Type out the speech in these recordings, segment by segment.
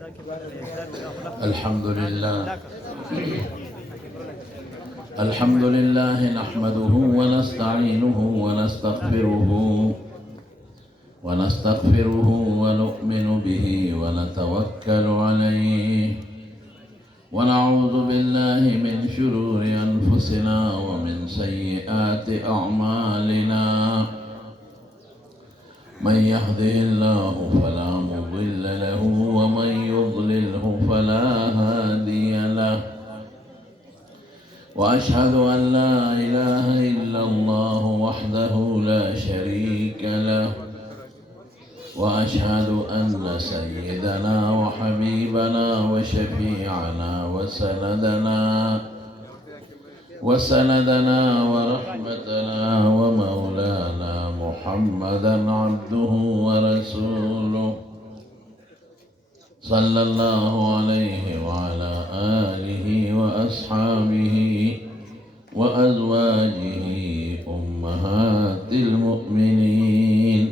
الحمد لله الحمد لله نحمده ونستعينه ونستغفره ونؤمن به ونتوكل عليه ونعوذ بالله من شرور أنفسنا ومن سيئات أعمالنا من يهده الله فلا مضل له ومن يضلله فلا هادي له وأشهد أن لا إله إلا الله وحده لا شريك له وأشهد أن سيدنا وحبيبنا وشفيعنا وسندنا ورحمتنا ومولانا محمدا عبده ورسوله صلى الله عليه وعلى آله وأصحابه وأزواجه أمهات المؤمنين.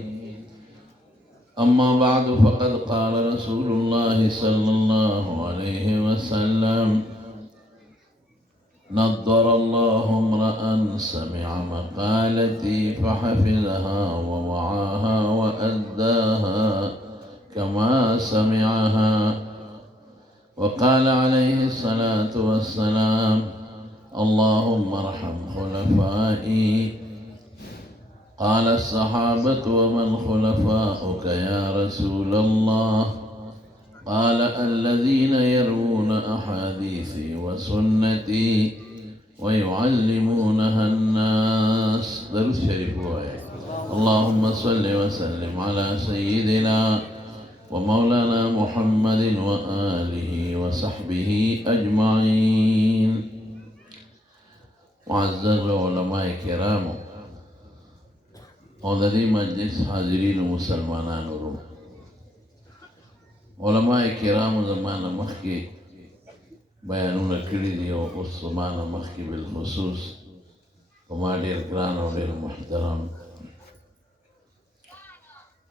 أما بعد فقد قال رسول الله صلى الله عليه وسلم: نضر الله امرأ سمع مقالتي فحفظها ووعاها وأداها كما سمعها. وقال عليه الصلاة والسلام: اللهم ارحم خلفائي. قال الصحابة: ومن خلفاؤك يا رسول الله؟ قال: الذين يروون أحاديثي وسنتي ويعلمونها الناس. درود شريف واحد. اللهم صل وسلم على سيدنا ومولانا محمد وآله وصحبه أجمعين. معزز علماء کرام او د دې مجلس حاضرین مسلمانانو ورو، علماء کرامو زمانه مخکې بیانونه کړي دي او اوس زمانه مخکې بالخصوص په ما ډېر ګران او ډېر محترم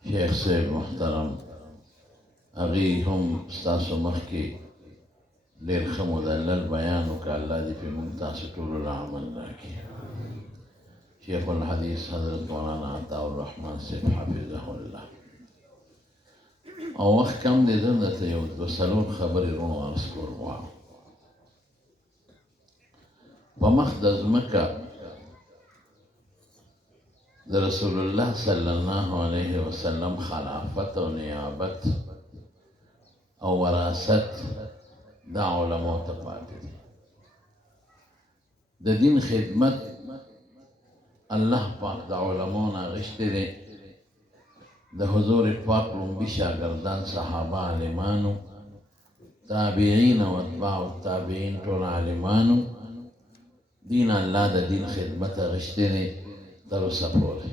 شیخ صاحب محترم هغې هم ستاسو مخکې ډېر ښه مدلل بیان وکړه. الله دې پرې موږ تاسو ټولو له عمل راکړي. شیخ الحدیث حضرت مولانا عطاء الرحمن صاحب حفظه الله. او وخت کم دی، زه درته یو دوه څلور خبرې رونو عرض کول غواړم. په مخ د ځمکه د رسول الله صلی الله علیه وسلم خلافت او نیابت او وراثت دا علماء ته پاتې دي. د دین خدمت الله پاک د علماء نه اخیستی دی. د حضور پاک لومړي شاګردان صحابه عالمانو، تابعین او اتباع التابعین ټول عالمانو دین الله د دین خدمت اخیستی دی تر اوسه پورې.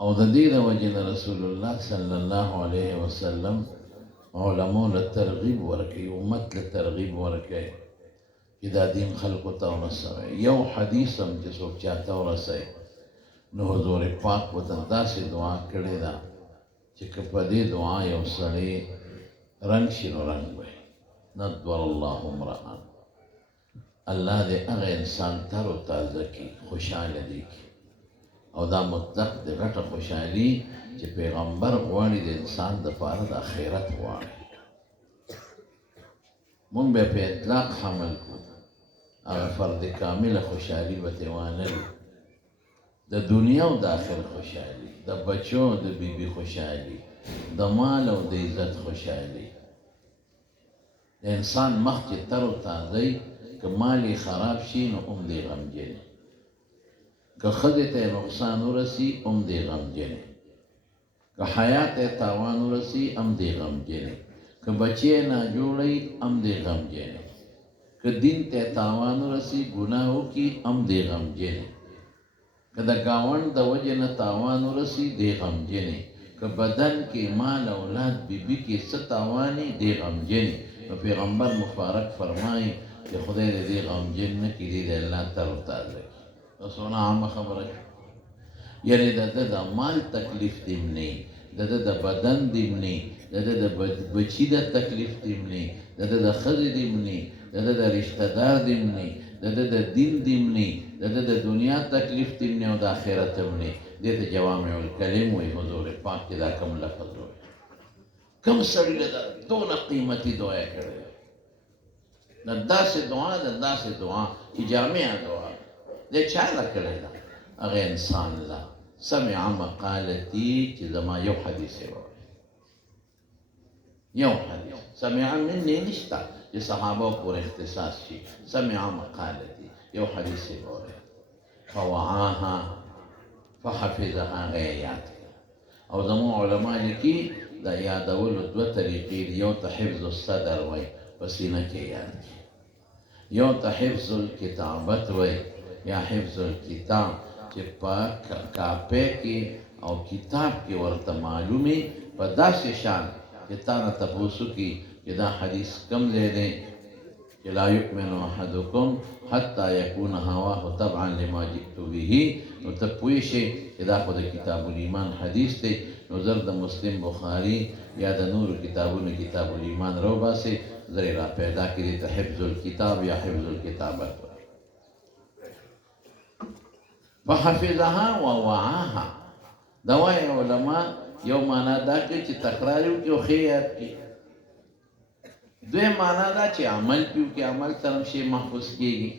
او د دې د وجې نه رسول الله صلی الله علیه وسلم علماء له ترغیب ورکوي، امت له ترغیب ورکوي چې دا دین خلقو ته ورسوي. یو حدیث هم چې څوک چاته ورسوي نو حضور پاک ورته داسې دعا کړې ده چې که په دې دعا یو سړی رنګ شي نو رنګ وي. نضر الله امرأ، الله دې هغه انسان تر و تازه کړي، خوشحاله دې کړي. او دا مطلق د غټه خوشحالي چې پیغمبر غواړي د انسان دپاره د آخرت غواړي. مونږ به په اطلاق حمل کړو، هغه فرد کامله خوشحالي به ترې وانه لرو. د دنیا او د آخرت خوشحالي، د بچو د بیبي خوشحالي، د مال او د عزت خوشحالي. د انسان مخ چې تر و تازه وي، که مال یې خراب شي نو هم دی غمجن، که ښځې ته نقصان ورسي هم دی غمجن، که حیات ته تاوان ورسي هم دی غمجن، که بچی ناجوړی هم دی غمجن، که دین ته تاوان ورسي ګناه وکړي هم دی غمجن، که د ګاونډ د وجې نه تاوان ورسي دی غمجن، که بدن کې مال اولاد بیبي کې څه تاوان وي دی غمجن. نو پیغمبر مبارک فرمایي چې خدای دې غمجن نه کړي، دې الله تر و تازه کړي. څونه عامه خبره. یعنی د مال تکلیف دې نه د بدن دیمنی د بچی د تکلیف دیمنی د خزی دیمنی د رشتہ دار دیمنی د دین دیمنی د دنیا تکلیف دیمنی او د آخرت دیمنی دته جوامع الکلم وی حضور پاک کې دا کوم لفظ وی کم سړی له دونه قیمتي دعا کړې د داسې دعا چې جامع دعا د چا له کړې ده هغه انسان لا سمع مقالتي چې زما یو حدیث یو حدیث سمع مني نشته چې صحابه پورې اختصاص شي سمع مقالتي یو حدیث وره فوعاها فحفظها غیات او زمو علماء لیکي دا یادولو دوه طریقې دي یو ته حفظ الصدر وای په سینه کې یاد کی یو ته حفظ الکتابت وای یا حفظ الکتاب چې په کاپه کې او کتاب کې ورته معلومي په داسې شان چې تا نه تاسو کې چې دا حدیث کم ځای دی چې لا یؤمن احدکم حتی یکون هواه تبعا لما جئت به نو ته پوه شې چې دا خو د کتاب الایمان حدیث دی نو زر د مسلم بخاری یا د نور کتابونو کتاب الایمان رو باسي زری را پیدا کړي ته حفظ الکتاب یا حفظ الکتابت فحفظها ووعاها دوای علماء یو معنا دا کوي چې تکرار یو کې خیات کې دوی معنا دا چې عمل پیو کې عمل سره شی محفوظ کیږي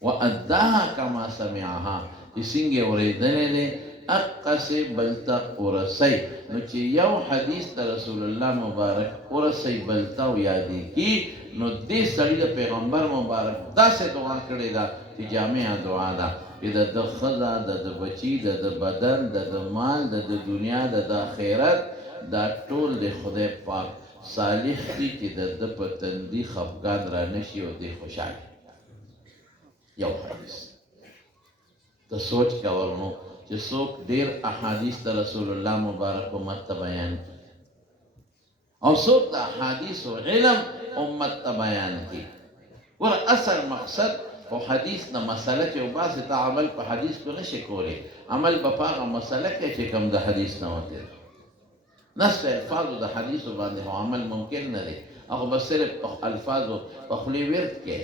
واداها کما سمعها چې څنګه اورېدلې ده اقصی بلتا ورسی نو چې یو حدیث د رسول الله مبارک ورسی بلتا و یادی کی نو دې سړي د پیغمبر مبارک داسې دعا کړې ده چې جامع دعا ده چې د خزا د بچی د بدن د مال د دنیا د آخرت دا ټول د خدای پاک صالح دي چې د پتندي خفګان را نشي او د خوشاله یو حدیث ته سوچ کاورنو چې څوک ډیر احادیث د رسول الله مبارک امت ته بیان کړي او څوک د احادیث او علم امت ته بیان کړي ور اصل مقصد او حدیث نه مسله چې وباسه ته عمل په حدیث په نشي کولی عمل په هغه مسله کې چې کوم د حدیث نه وته نص الفاظ د حدیث باندې عمل ممکن نه دی هغه بس صرف الفاظ په خپل ورت کې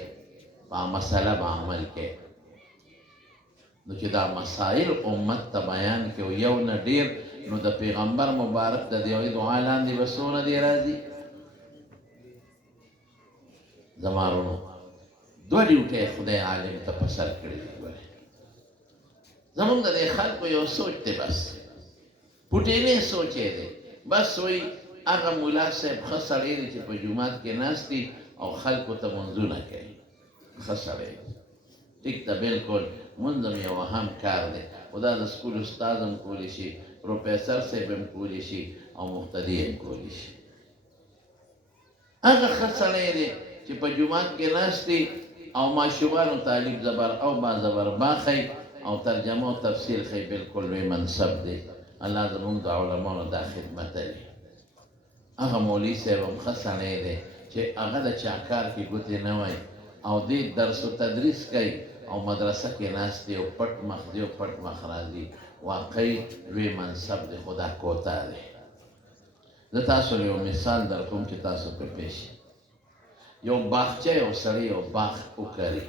په مسله به عمل کې نو چې دا مسائل امت ته بیان کې یو نه ډیر نو د پیغمبر مبارک د دیوې دعا لاندې وسونه دی راځي زمارونو دوه ډیوټه خدای عالم ته پسر کړی دی زمونږ د خلکو یو سوچ دی بس پټې نه سوچې دی بس وای هغه مولا صاحب خسرې چې په جمعات کې ناشتي او خلکو ته منځونه کوي خسرې ټیک ته بالکل منظم یو اهم کار دی خدا د سکول استاد هم کولی شي پروفیسور صاحب هم کولی شي او مقتدی هم کولی شي هغه خسرې دی چې په جمعات کې ناشتي او ماشومانو تعلیم زبر او با زبر باخی او ترجمه او تفسیر خی بالکل وی منصب دی الله زمونږ د علماء د خدمت لري هغه مولوی صاحب هم خسنې دی چې هغه د چاکار کې ګوتې نه وای او دې درس او تدریس کوي او مدرسه کې ناست دی او پټ مخ دی او پټ مخ راځي واقعي لوی منصب دی خدا کوتا دی زه تاسو یو مثال در کوم چې تاسو په پیش یو باغچه یو سړی یو باغ وکړي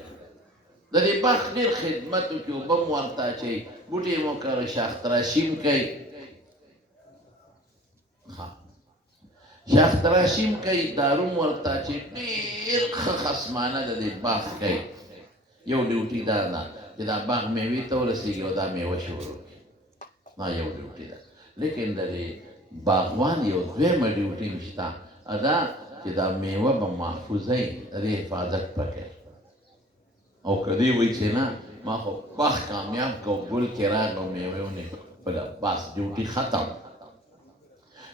د دې باغ ډېر خدمت وکړي اوبه مو ورته اچوي بوټي مو کري شاخ تراشیم کوي شاخ تراشیم کوي دارو مو ورته اچوي ډېر ښه خصمانه د دې باغ کوي یو ډیوټي دا ده چې دا باغ میوې ته ورسېږي او دا میوه شروع کړي دا یو ډیوټي ده لیکن د دې باغوان یو دویمه ډیوټي شته دا چې دا میوه به محفوظه د دې حفاظت پکې او کدی وای چې نه ما خو باغ کامیاب کو ګل کې راغلو میوهونه بل بس ډیوټي ختم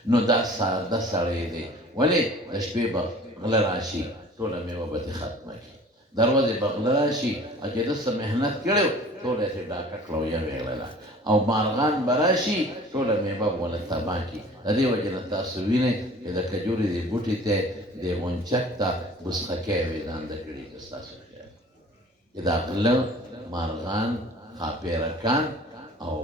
نو دا ساده سړی دی ولې د شپې به غله راشي ټوله میوه به ختمه شي دروازه به غله راشي چې د څه محنت کړو ټوله یې ډاکه کړو یا ویغله او مارغان به راشي ټوله میوه به تباه کړي د دې وجه نه تاسو وینئ چې د کجورې د بوټي ته د غونچک ته بوسخکې وي ځان د کړي ستاسو دا غله مارغان خاپیرکان او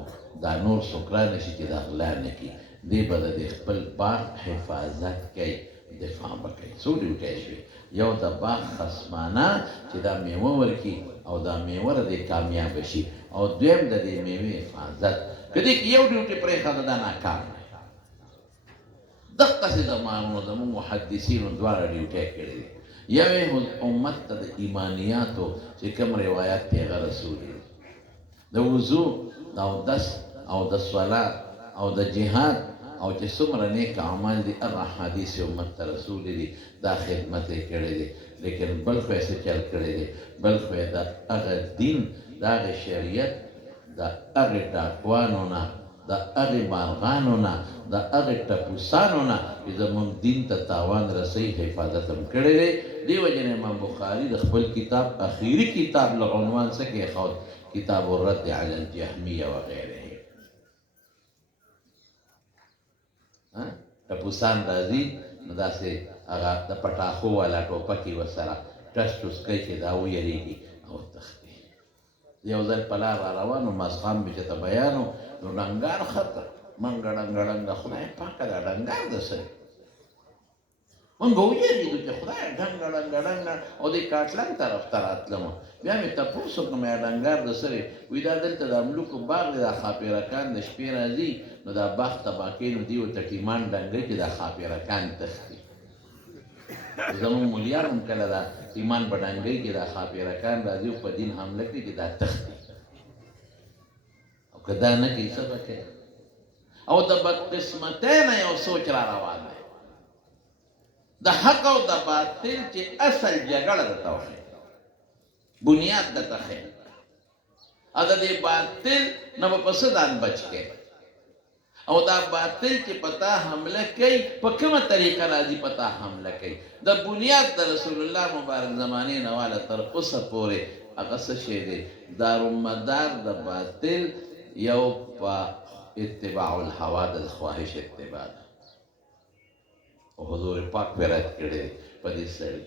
دا نور سکران شي چې دا غلا نه کی دی به د خپل باغ حفاظت کوي، دفاع به کوي. څو ډیوټۍ شوې، یو د باغ خصمانه چې دا میوه ورکړي او دا میوه د دې کامیابه شي، او دویم د دې میوې حفاظت. که دې کې یو ډیوټي پرېښوده دا ناکام دی. دقسې زمانو زموږ محدثینو دواړه ډیوټۍ کړې دي. یو یې امت ته د ایمانیاتو چې کوم روایات پیغه رسول دي، د وضو د اودس او د صلات او د جهاد او چې څومره نیک اعمال دي هغه حدیث امت ته رسول دي، دا خدمت یې کړی دی. لیکن بل خو یې څه چل کړی دی، بل خو یې د هغه دین د هغې شریعت د هغې ډاکوانو نه، د هغې مارغانو نه، د هغې ټپوسانو نه چې زموږ دین ته تاوان رسوي حفاظت هم کړی دی. دې وجې نه امام بخاري د خپل کتاب اخري کتاب له عنوان څه کېښود، کتاب الرد علی الجهمیه وغیره. ټپوسان راځي نو داسې هغه د پټاخو والا ټوپکې ورسره ټس ټوس کوي چې دا ویرېږي او تښتي. یو ځل په لار را روان وم، ماښام مې چې ته بیان و نو ډنګار خطر منګه ډنګه ډنګه، خدای پاکه دا ډنګار د څه مونږ ویرېږو چې خدای ډنګه ډنګه ډنګه، او دې کاټلنګ طرف ته راتلم. بیا مې تپوس وکړم یا ډنګار د څه دی؟ وایي دا دلته د املوکو باغ دی، دا خاپیرکان د شپې راځي نو دا باغ تباه کوي، نو دوی ورته ټیمان ډنګوي چې دا خاپیرکان تښتي. زموږ مولیان هم کله دا ټیمان په ډنګوي چې دا خاپیرکان راځي او په دین حمله کوي چې دا تښتي. او که دا نه کوي څه به کوي؟ او د بدقسمتۍ نه یو سوچ را روان دی، د حق او د باطل چې اصل جګړه درته وښیي، بنیاد درته ښیي، او د دې باطل نه به په څه ځان بچ کوي، او دا باطل چې په تا حمله کوي په کومه طریقه راځي په تا حمله کوي. د بنیاد د رسول الله مبارک زمانې نه واله تر اوسه پورې هغه څه شی دی، دارومدار د باطل یو په اتباع الهوا د خواهش اتباع ده. او حضور پاک پہ رد کړی په دې سړي،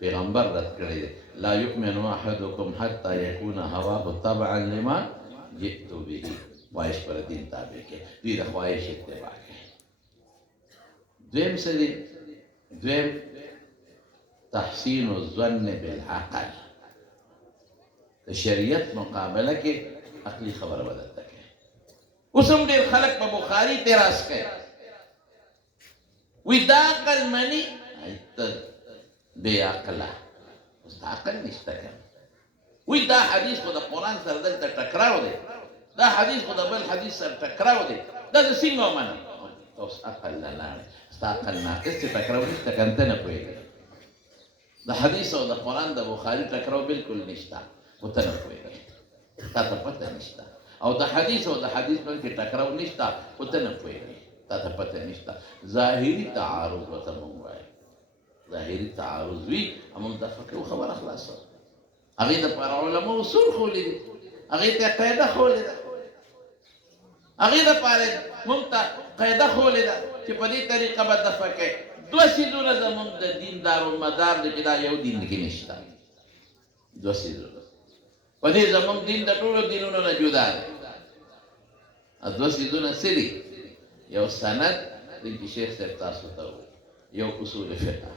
پیغمبر رد کړی دی، لا یؤمن احدکم حتی یکون هواه تبعا لما جئت به. خواهش پر دین تابع کې دوی د خواهش اتباع کوي. دویم څه دی؟ دویم تحسین الظن بالعقل. د شریعت مقابله کې عقلي خبره به درته کوي. اوس هم ډېر خلک په بخاري اعتراض کوي، وی دا عقل منی ته بې عقله، اوس دا عقل نشته که وی دا حدیث خو د قرآن سره دلته ټکراو دی، دا حدیث خو د بل حدیث سره ټکراو دی، دا زه څنګه ومنم؟ ته اوس عقل نه لاړې، ستا عقل ناقص چې ټکراو نشته که ته نه پوهېږې. د حدیث او د قرآن د بخاري ټکراو بلکل نشته، خو ته نه پوهېږې، تا ته پته نشته. او د حدیث او د حدیث منځ کې ټکراو نشته، خو ته نه پوهېږې، تا ته پته نشته. ظاهري تعارض ورته مونږ وایو، ظاهري تعارض وي همون دفعه کې خبره خلاصه. هغې دپاره علماء اصول ښولي دي، هغې ته قاعده ښولې ده، هغې دپاره مونږ ته قاعده ښولې ده چې په دې طریقه به دفع کوي. دوه څیزونه زمونږ د دین دارومدار دی چې دا یو دین کې نشته. دوه څیزونه په دې زمونږ دین د ټولو دینونو نه جدا دی. دوه څیزونه څه دي؟ یو سند دی چې شیخ صاحب تاسو ته وویل، یو اصول فقه.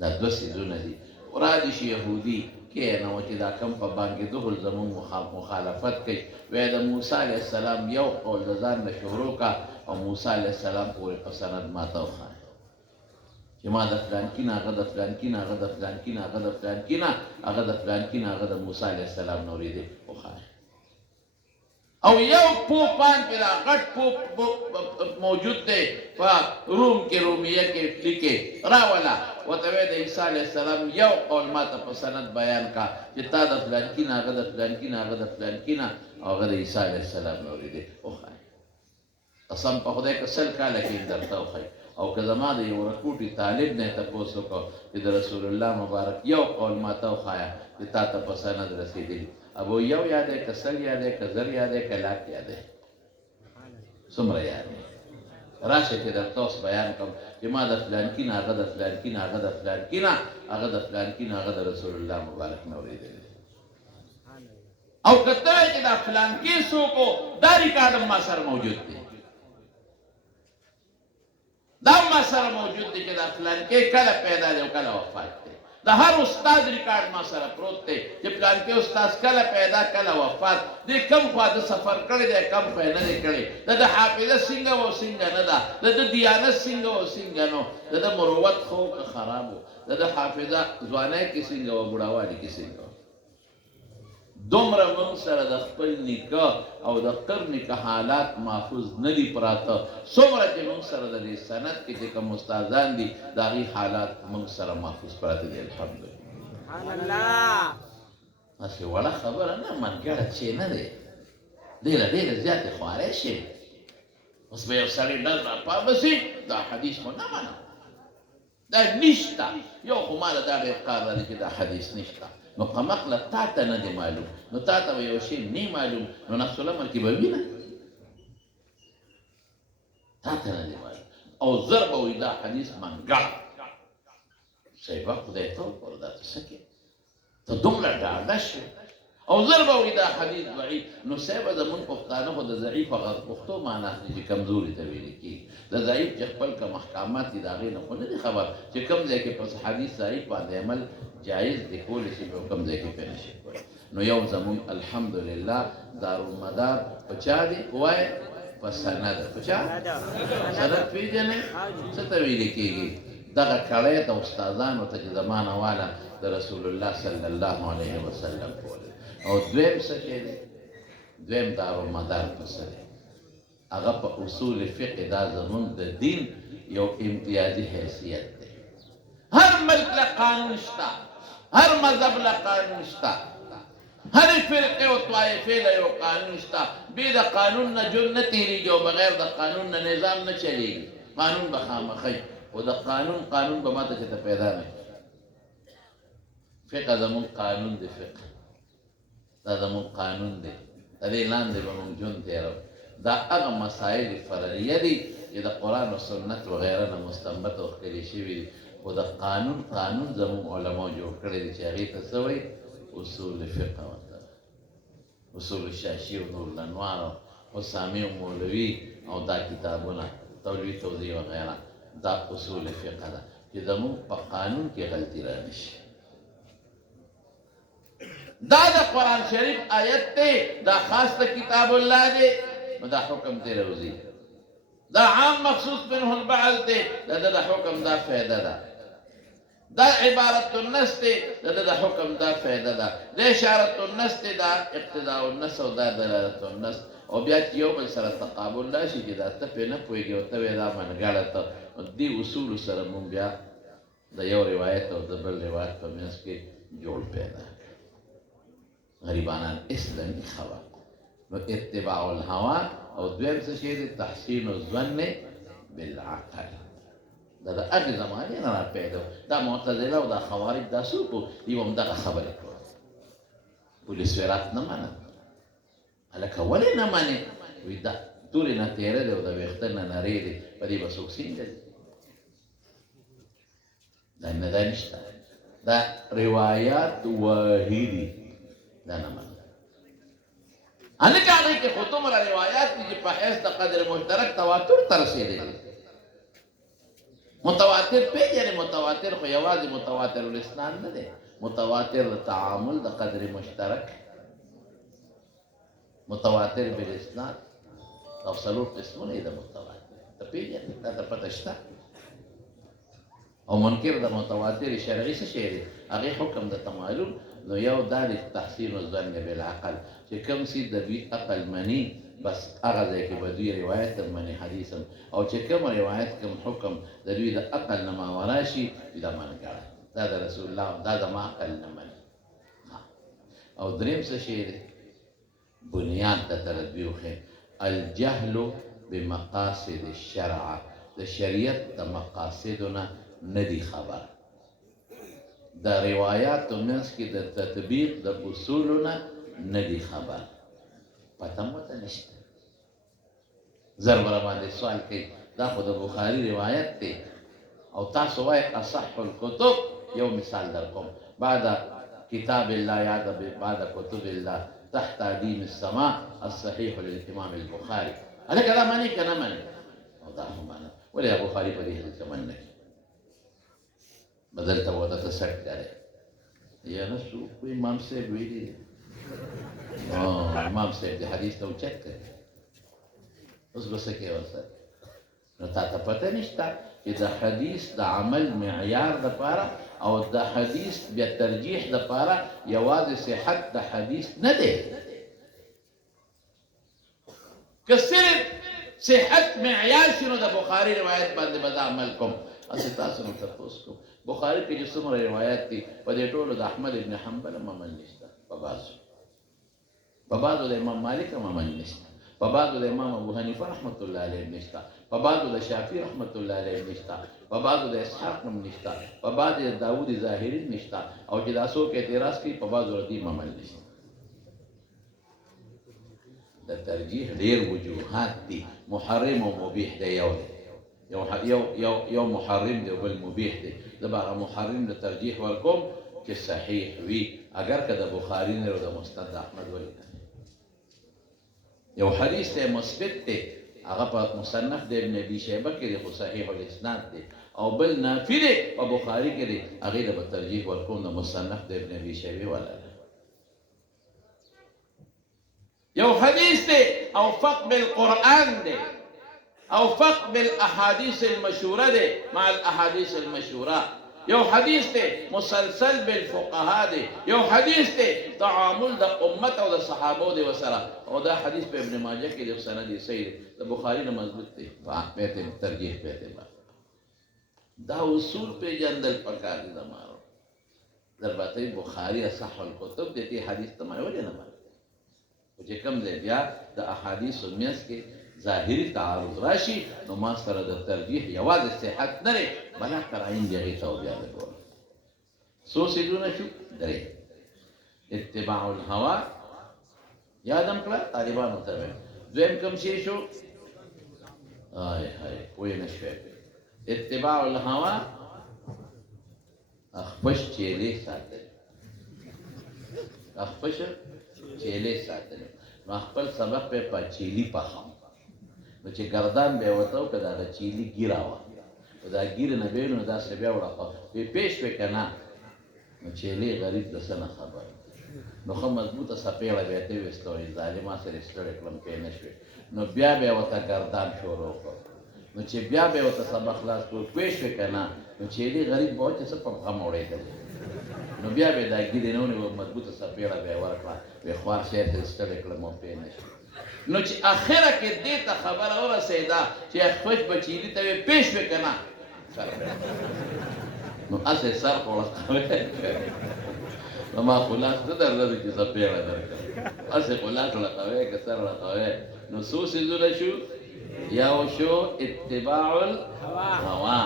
دا دوه څیزونه دي. رادي شي یهودي کېنه و چې دا کم په بانګې دخل زمونږ مخالفت کوي، وایي د موسی علیه السلام یو قول د ځان نه شروع کا او موسی علیه السلام پورې په سند ماته وښایه چې ما د فلان کین هغه د فلان کین هغه د فلان کین هغه د فلان کین هغه د فلان کین هغه د موسی علیه السلام نه اورېدې وښایه. او یو پوپان چې دا غټ پوپ موجود دی په روم کې، رومیه کې لیکې راوله، ورته وایي د عیسی علیه السلام یو قول ما ته په سند بیان کا چې تا د فلان کین هغه د فلان کین هغه د فلان کین او هغه د عیسی علیه السلام نه اورېدې وښایه. قسم په خدای که 100 کاله کې درته وښایي. او که زما د یو رکوټي طالب نه یې تپوس وکړو چې د رسول الله مبارک یو قول ما ته وښایه چې تا ته په سند رسېدلي، ابو یو یاد دی که 100 یاد دی که 1000 یاد دی که لاک یاد دی، څومره یاد دی؟ راشه چې درته اوس بیان کوم چې ما د فلان کین هغه د فلان کین هغه د فلان کین هغه د فلان کین هغه د رسول الله مبارک نه اورېدلی. او که ته چې دا فلان کې څوک و دا ریکارډ هم ما سره موجود دی، سره موجود دی چې دا فلان کې کله پیدا دی او کله وفات دی د هر استاد ریکارډ ما سره پروت دی چې فلان کې استاد کله پیدا کله وفات دی کم خوا د سفر کړی دی کم خوا نه دی کړی د حافظه څنګه و څنګه نه ده د دیانت څنګه و څنګه نو د مروت خو خراب و د حافظه ځوانۍ کې څنګه و بوډاوالي کې څنګه دومره موږ سره د خپل نیکه او د قر نیکه حالات محفوظ نه دي پراته څومره چې موږ سره د دې سند کې چې کوم استادان دي د هغې حالات موږ سره محفوظ پراته دي الحمدلله هسې وړه خبره نه منګړه چې نه دی ډېره ډېره زیاتې خوارۍ شوې اوس به یو سړی ډر راپامه سي دا حدیث خو نه منم دا نشته یو خو ماله دا ډېر کار لري چې دا حدیث نشته نو قمقله تا ته نه دی معلوم نو تا ته به یو شی نه معلوم نو نفس الامر کې به وي نه تا ته نه دی معلوم او زر به وي دا حدیث منګړ صیبه خدای ته وګوره دا ته څه کې ته دومره ډاډه شوې او زر به وي دا حدیث ضعیف نو صیبه زمونږ پښتانه خو د ضعیف هغه پښتو معنا اخلي چې کمزوري ته ویل کېږي د ضعیف چې خپل کوم احکامات دي د هغې نه خو نه دي خبر چې کوم ځای کې په حدیث ضعیف باندې عمل جایز دی کولی شي په کوم ځای کې پرې نه شي کولی نو یو زمونږ الحمدلله دارالمدار په چا دی ووایه په سند په چا سند پېژنئ څه ته ویل کېږي دغه کړی ته استادانو ته چې زمانه واله د رسول الله صلی الله علیه وسلم کولی او دویم څه شی دی دویم دارالمدار په څه دی هغه په اصول فقه دا زمونږ د دین یو امتیازي حیثیت دی هر ملک له قانون شته هر مذهب له قانون شته هر فرقه او طایفې له یو قانون شته بې د قانون نه ژوند نه تېرېږي او بغیر د قانون نه نظام نه چلېږي قانون به خامخی خو د قانون به ماته چې ته پیدا نه فقه زمونږ قانون دی فقه دا زمونږ قانون دی د دې لاندې به مونږ ژوند تېروو دا هغه مسایل فرعیه دي چې د قرآن و سنت وغیره نه مستنبط او ښکلي شوي دي خو د قانون زموږ علماو جوړ کړی دی چې هغې ته څه وایي اصول فقه ورته اصول شاشي او نور الانوار او حسامي او مولوي او دا کتابونه تولوي توضیح وغیره دا اصول فقه ده چې زموږ په قانون کې غلطي رانشي دا د قرآن شریف آیت دی دا خاص د کتاب الله دی نو دا حکم دی روزي دا عام مخصوص منه البعض دی دا حکم دا فائده ده دا عبارت النص دی دا حکم دا فائده ده دا اشارت النص دی دا اقتضاء النص او دا دلالت النص او بیا چې یو بل سره تقابل راشي چې دا ته پرې نه پوهېږې او ته وایې دا منګړه ته دې اصولو سره مونږ بیا د یو روایت او د بل روایت په منځ کې جوړ پیدا غریبانان اسلامي خبر نو اتباع الهوا او دویم څه شی دی تحسین الظن بالعقل دا د هغې زمانې نه راپیدا دا معتزله او دا خوارج دا څوک وو دوی به همدغه خبرې کولې پولیس ویرات نه منه هلکه ولې نه منې وایي دا تورې نه تېره دی او د ویښته نه نرۍ دی په دې به څوک څنګه دي دا نشته دا روایات واهي دا نه منه هلکه هغې کې خو دومره روایات دي چې په حیث د قدر مشترک تواتر ته رسېدلي متواتر پیژنې متواتر خو یوازې متواتر الاسناد نه دی متواتر د تعامل د قدر مشترک متواتر بالاسناد او څلور قسمونه یې د متواتر ته پیژنې دا ته پته شته او منکر د متواتر شرعي څه شی دی هغې حکم د معلوم نو یو دا د تحسین الظن بالعقل چې کوم سي د دوی عقل مني بس هغه ځای کې به دوی روایت هم مني حدیث هم او چې کوم روایت کوم حکم د دوی د عقل نه ماورا شي دا منګړه دا د رسول الله دا زما عقل نه مني او دریم څه شی دی بنیاد ته تربیه وښیم الجهل بمقاصد الشرع د شریعت د مقاصدو نه نه دي خبر د روایاتو منځ کې د تطبیق د اصولو نه نه دي خبر پته مو ته نشته زر بره باندې سوال کوي دا خو د بخاري روایت دی او تاسو وایئ اصح الکتب یو مثال در کوم بعد کتاب الله یاد بعد کتب الله تحت عدیم السماء الصحیح للامام البخاري هلکه دا منې که نه منې او دا خو منه ولې ابو بخاري په دې حدیث عمل نه کوي بدل ته وته ته سټ کړي یاره څو امام صاحب ویلي امام صاحب د حدیث ته اوچت کړي اوس به څه کوي ورسره نو تا ته پته نشته چې د حدیث د عمل معیار دپاره او د حدیث بیا ترجیح دپاره یوازې صحت د حدیث نه دی که صرف صحت معیار شي نو د بخاري روایت باندې به زه عمل کوم هسې تاسو نو تپوس کوم بخاري کې چې څومره روایات دي په دې ټولو د احمد ابن حنبل هم عمل نشته په بعضو د امام مالک هم عمل نشته په بعضو د امام ابو حنیفه رحمت الله علیه نشته په بعضو د شافعي رحمت الله علیه نشته په بعضو د اسحاق هم نشته په بعضو د داوود ظاهري نشته او چې دا څوک اعتراض کوي په بعضو د دې عمل نشته د ترجیح ډېر وجوهات دي محرم او مبیح دی یو محرم دی او بل مبیح دی زه به هغه محرم د ترجیح ورکوم چې صحیح وي اگر که د بخاري نه او د مسند احمد ولې یو حدیث ته مثبت دی هغه په مصنف د ابن ابي شیبه کې دی خو صحیح الاسناد دی او بل نافي دی په بخاري کې دی هغې ته به ترجیح ورکوم د مصنف د ابن ابي شیبې والا یو حدیث دی او فق بالقرآن دی او فق بالاحاديث المشهوره دی مع الاحاديث المشهوره یو حدیث دی مسلسل بالفقهاء دی یو حدیث دی تعامل د امت او د صحابو دی وسره او دا حدیث په ابن ماجه کې د سند صحیح دی د بخاری نه مضبوط دی په ترجیح په اعتبار دا اصول په جندل پکار دي زمارو دربته بخاری اصح الكتب دې حدیث ته ما ولې نه مانه او چې کوم دی بیا د احادیث المیس کې ظاهری تعارض راشي نو ما سره د ترجیح یوازې صحت نه لري بلا قرائن دی هغې ته بیا لګول څو څیزونه شو درې اتباع الهوا یادم کړه طالبانو ته دویم کوم شی شو آی های پوه نه شوی اتباع الهوا اخفش چیلې ساتل اخفش چیلې ساتل نو خپل سبق په پچیلی پخم نو چې گردان به وته که دا چیلی ګیره وه دا ګیره نه به نو داسې بیا وړه وی پیش وی که نه نو چیلی غریب د څه نه خبر نو ښه مضبوطه څپېړه به یې ته ویستوئ ظالما سره یې ستړی کړم پې نه شوې نو بیا به یې ورته گردان شروع کړ نو چې بیا به یې ورته سبق خلاص کړو پوه شوې که نه نو چیلی غریب به و چې څه په غم اړېدلی نو بیا به یې دا ګیرې نه ونیوه مضبوطه څپېړه به یې ورکړه وی خوار شی ته ستړی کړم او پې نه شوې نو چې اخره کې دې ته خبره ورسېده چې خفش به چیلي ته وې پیش وې که نه نو هسې سر خوړه نو ما خلاص نه درلده چې څپېړه درکړم هسې خلاص لقوی که سر لقوی نو څو څیزونه شو یو شو اتباع الهوا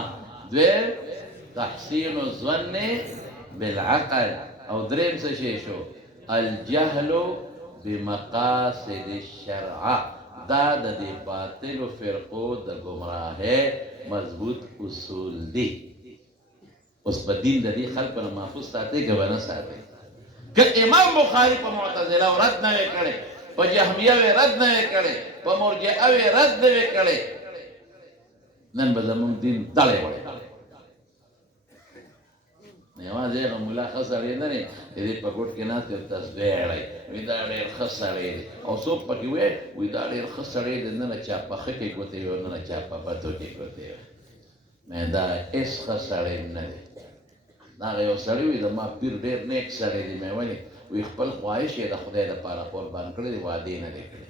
دویم تحسین الظن بالعقل او دریم څه شی شو الجهل بمقاصد الشرع دا د دې باطلو فرقو د ګمراهۍ مضبوط اصول دي اوس په دین د دې خلکو نه محفوظ ساتئ که به نه ساتئ که امام بخاري په معتزله رد نه وی کړی په جهمیه وی رد نه وی کړی په مرجعه وی رد نه وی کړی نن به زموږ دین دړی وړی یوازې هغه ملا ښه سړی نه دی د دې په ګوټ کې ناست یو تسبیح اړی وایي دا ډېر ښه سړی دی او څوک پکې وایي دا ډېر ښه سړی دی نه چا په ښه کې ګوتې وي نه چا په بدو کې ګوتې وي دا هېڅ ښه سړی نه دی دا هغه یو سړی وي زما پیر ډېر نیک سړی دی مې ولې وایي خپل خواهش یې د خدای دپاره قربان کړی دی وعدې نه دی کړی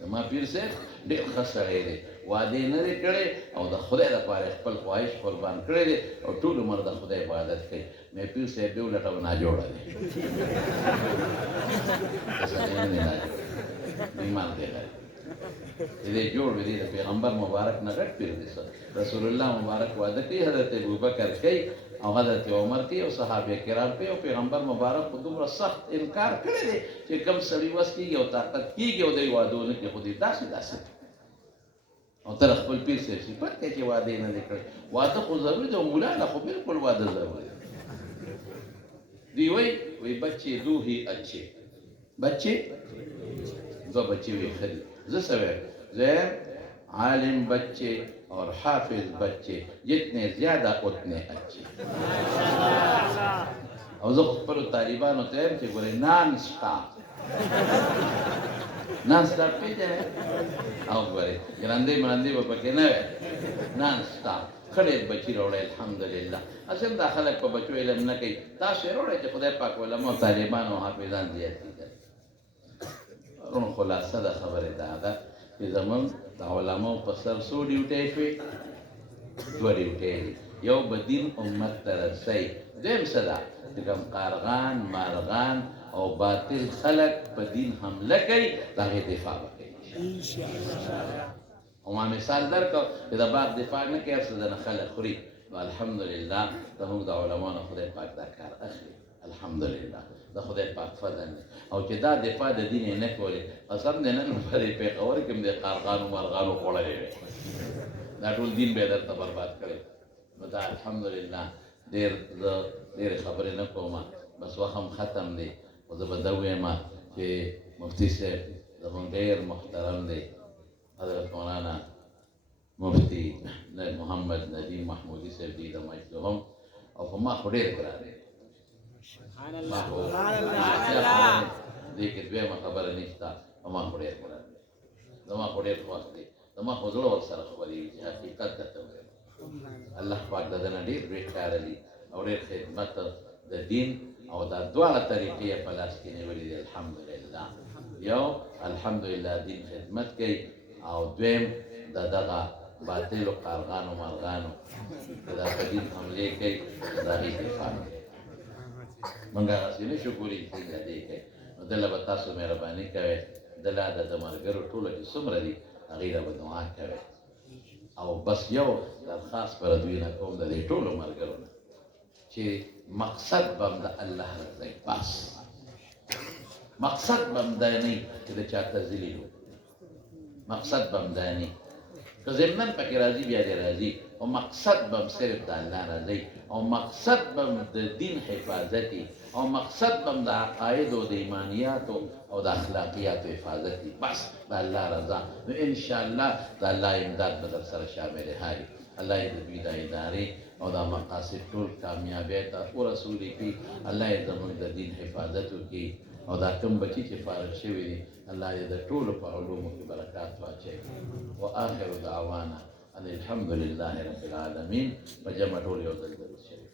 زما پیر صاحب ډېر ښه سړی دی وعدې نه دی کړی او د خدای دپاره خپل خواهش قربان کړی دی او ټول عمر د خدای عبادت کوي مې پیر صاحب دې ولټه ناجوړه دی ایمان دی دې جوړ وي د پیغمبر مبارک نه غټ پیر دی رسول الله مبارک وعده کوي حضرت ابوبکر کوي او حضرت عمر کوي او صحابه کرام کوي او پیغمبر مبارک په دومره سخت انکار کړی دی چې کوم سړي وس کېږي او طاقت کېږي او دی وعدونه کوي خو دې داسې داسې او تر خپل پیر صاحب صفت کوي چې وعدې نه دی کړی واده خو ضروري دی او مولا نه خو بالکل واده ضروري دی وایي بچې دو هی اچھے بچې دو بچې وي ښه دي زه څه وایم زه आलिम बच्चे और हाफिज बच्चे जितने ज्यादा उतने अच्छे। او زه خو خپلو طالبانو ته یم چې ګورې نان سټاپ نان سټاپ پېژنې او ګورې ګرندۍ مرندۍ به پکې نه وی نان سټاپ ښه ډېر بچي راوړی الحمدلله اصل دا خلک په بچو علم نه کوي تاسو یې راوړئ چې خدای پاک علما طالبان او حافظان زیات کړي ورونو خلاصه د خبرې دا ده چې زمونږ د علماو په سر څو ډیوټۍ شوې دوه ډیوټۍ دي یو به دین امت ته رسئ دویم څه ده چې کوم قارغان مارغان او باطل خلک په دین حمله کوي د هغې دفاع به کوي او ما مثال درکړو چې د باغ دفاع نه کوي هر څه ځنه خلک خوري نو الحمدلله زموږ د علمانو خدای پاک دا کار اخلي الحمدلله د خدای پاک فضل دی او چې دا دفاع د دین یې نه کولې قسم دی نن په دې پېښور کې هم د قارغانو مارغانو خوړلی دی دا ټول دین به یې درته برباد کړی نو دا الحمدلله ډېرې خبرې نه کوم بس وخت هم ختم دی خو زه به دا ووایم چې مفتي صاحب زموږ ډېر محترم دی حضرت مولانا مفتی محمد ندیم محمودي صاحب دی د مجلو هم او په ما خو ډېر ګران دی ما خو دې کې دویمه خبره نشته په ما خو ډېر ګران دی زما خو ډېر خوښ دی زما خو زړه ورسره خبرېږي چې حقیقت درته ووایم الله پاک د ده نه ډېر ډېر کاره دي او ډېر خدمت د دین او دا دواړه طریقې یې په لاس کې نیولي دي الحمدلله یو الحمدلله دین خدمت کوي او دویم د دغه باطلو قارغانو مارغانو چې دا په دین حملې کوي د هغې دفاع کوي موږ هغسې نه شو کولی چې څنګه دې کوي نو دله به تاسو مهرباني کوئ دله د ملګرو ټوله چې څومره دي هغې له به دعا کوئ او بس یو درخواست پر دوی نه کوم د دې ټولو ملګرو نه چې مقصد به هم د الله رضا بس مقصد به هم دا نه چې د چا تذلیل مقصد به هم دا نه که ضمناً پکې راځي بیا دې راځي او مقصد به هم صرف د الله رضا او مقصد به هم د دین حفاظت او مقصد به هم د عقایدو د ایمانیاتو او د اخلاقیاتو حفاظت بس د الله رضا نو انشاءالله د الله امداد به در سره شامل حالي الله یې د دوی د ادارې او دا مقاصد ټول کامیابی ته ورسولي کړي الله یې زموږ د دین حفاظت وکړي او دا کوم بچي چې فارغ شوي دي الله یې د ټولو په علومو کې برکات واچوي وآخر دعوانا ان الحمد لله رب العالمین په جمع ټول یو ځل درود شریف